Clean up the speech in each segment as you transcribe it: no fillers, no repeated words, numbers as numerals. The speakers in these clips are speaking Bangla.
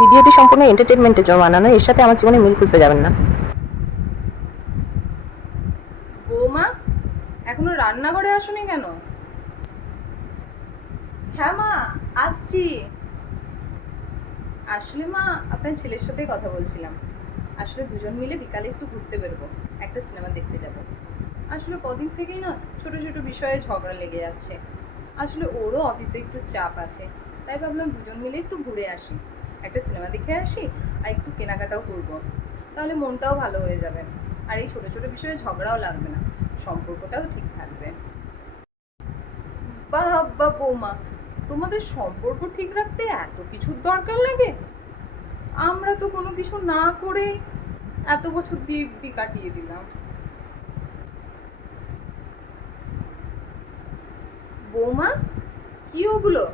ভিডিওটি সম্পূর্ণ এন্টারটেনমেন্টের জন্য বানানো, এর সাথে আমার জীবনে মিল খুঁজতে যাবেন না। বৌমা, এখনো রান্নাঘরে আসোনি কেন? হ্যাঁ মা, আসছি। আসলে মা, আপনার ছেলের সাথেই কথা বলছিলাম। আসলে দুজন মিলে বিকালে একটু ঘুরতে বেরোবো, একটা সিনেমা দেখতে যাব। আসলে কদিন থেকেই না ছোট ছোট বিষয়ে ঝগড়া লেগে যাচ্ছে। আসলে ওরও অফিসে একটু চাপ আছে, তাই ভাবলাম দুজন মিলে একটু ঘুরে আসি, একটা সিনেমা দেখে আসি, আর একটু কেনাকাটাও করবো। তাহলে মনটাও ভালো হয়ে যাবে, আর এই ছোট ছোট বিষয়ে ঝগড়াও লাগবে না, সম্পর্কটাও ঠিক থাকবে। বাহ বা বৌমা, তোমাদের সম্পর্ক ঠিক রাখতে এত কিছুর দরকার লাগে? আমরা তো কোনো কিছু না করে এত বছর দিব্যি কাটিয়ে দিলাম। বৌমা, কি ওগুলো?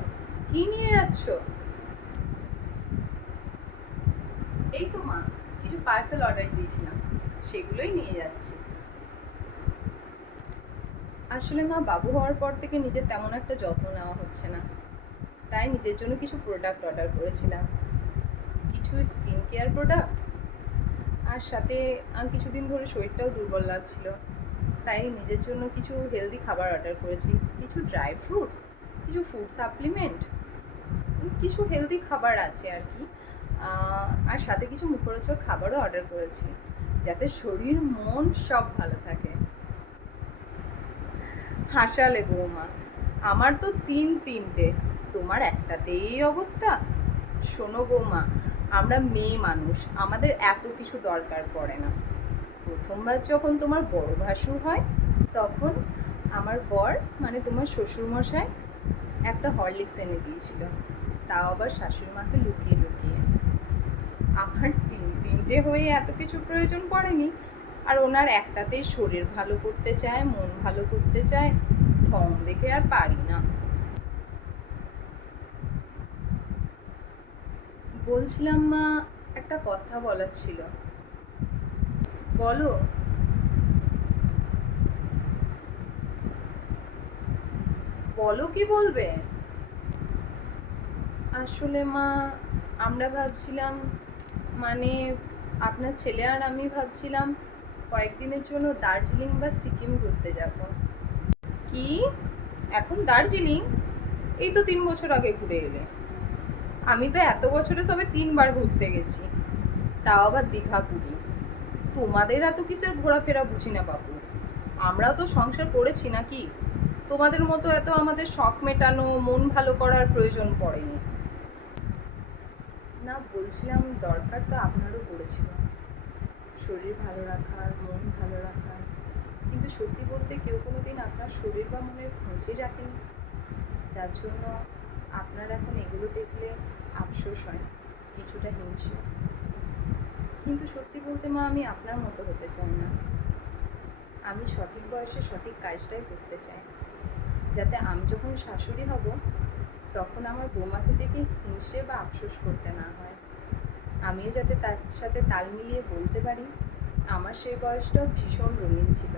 কি নিয়ে যাচ্ছ? এই তো মা, কিছু পার্সেল অর্ডার দিয়েছিলাম, সেগুলোই নিয়ে যাচ্ছি। আসলে মা, বাবু হওয়ার পর থেকে নিজের তেমন একটা যত্ন নেওয়া হচ্ছে না, তাই নিজের জন্য কিছু প্রোডাক্ট অর্ডার করেছিলাম, কিছু স্কিন কেয়ার প্রোডাক্ট, আর সাথে কিছুদিন ধরে শরীরটাও দুর্বল লাগছিল, তাই নিজের জন্য কিছু হেলদি খাবার অর্ডার করেছি, কিছু ড্রাই ফ্রুটস, কিছু ফুড সাপ্লিমেন্ট, কিছু হেলদি খাবার আছে আর কি। আর সাথে কিছু মুখরোচক খাবারও অর্ডার করেছি, যাতে শরীর মন সব ভালো থাকে। হাসালে বৌমা, আমার তো তিনটে, তোমার একটাতেই এই অবস্থা? শোনো বৌমা, আমরা মেয়ে মানুষ, আমাদের এত কিছু দরকার পড়ে না। প্রথমবার যখন তোমার বড় ভাসুর হয়, তখন আমার বর মানে তোমার শ্বশুরমশাই একটা হরলিক্স এনে দিয়েছিল, তাও আবার শাশুড়ি মাকে লুকিয়ে লুকিয়ে। আমার তিনটে হয়ে এত কিছু প্রয়োজন পড়েনি, আর ওনার একটাতেই শরীর ভালো করতে চায়, মন ভালো করতে চায়, ঢং দেখে আর পারি না। বলছিলাম মা, একটা কথা বলার ছিল। বলো। বলো, কি বলবে? আসলে মা, আমরা ভাবছিলাম, মানে আপনার ছেলে আর আমি ভাবছিলাম কয়েকদিনের জন্য দার্জিলিং বা সিকিম ঘুরতে যাব। কি? এখন দার্জিলিং? এই তো 3 বছর আগে ঘুরে এলে। আমি তো এত বছরে সবে 3বার ঘুরতে গেছি, তাও আবার দীঘা পুরী। তোমাদের এত কিসের ঘোরাফেরা বুঝি না বাবু, আমরাও তো সংসার করেছি নাকি? তোমাদের মতো এত আমাদের শখ মেটানো, মন ভালো করার প্রয়োজন পড়েনি। না, বলছিলাম দরকার তো আপনারও পড়েছিল, শরীর ভালো রাখার, মন ভালো রাখার, কিন্তু সত্যি বলতে কেউ কোনো দিন আপনার শরীর বা মনের খোঁজই রাখেনি, যার জন্য আপনার এখন এগুলো দেখলে আফসোস হয়, কিছুটা হিংসে। কিন্তু সত্যি বলতে মা, আমি আপনার মতো হতে চাই না। আমি সঠিক বয়সে সঠিক কাজটাই করতে চাই, যাতে আমি যখন শাশুড়ি হব, তখন আমার বৌমাকে দেখে হিংসে বা আফসোস করতে না হয়। আমিও যাতে তার সাথে তাল মিলিয়ে বলতে পারি আমার সেই বয়সটাও ভীষণ রঙিন ছিল,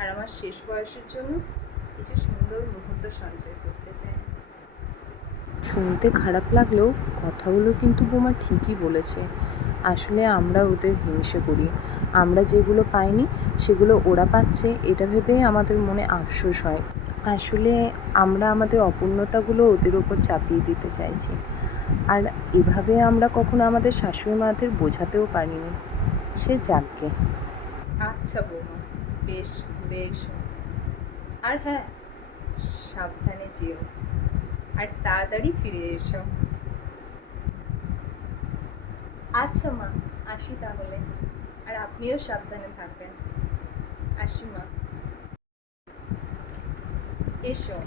আর আমার শেষ বয়সের জন্য কিছু সুন্দর মুহূর্ত সঞ্চয় করতে চাই। শুনতে খারাপ লাগলেও কথাগুলো কিন্তু বোমা ঠিকই বলেছে। আসলে আমরা ওদের হিংসে করি, আমরা যেগুলো পাইনি সেগুলো ওরা পাচ্ছে, এটা ভেবেই আমাদের মনে আফসোস হয়। আসলে আমরা আমাদের অপূর্ণতাগুলো ওদের ওপর চাপিয়ে দিতে চাইছি, আর এভাবে আমরা কখনো আমাদের শাশুড়ি মাদের বোঝাতেও পারিনি। সে যাকগে। আচ্ছা বৌমা, বেশ, বেশ। আর হ্যাঁ, সাবধানে যেও, আর তাড়াতাড়ি ফিরে এসো। আচ্ছা মা, আসি তাহলে, আর আপনিও সাবধানে থাকবেন। আসি মা। এসো।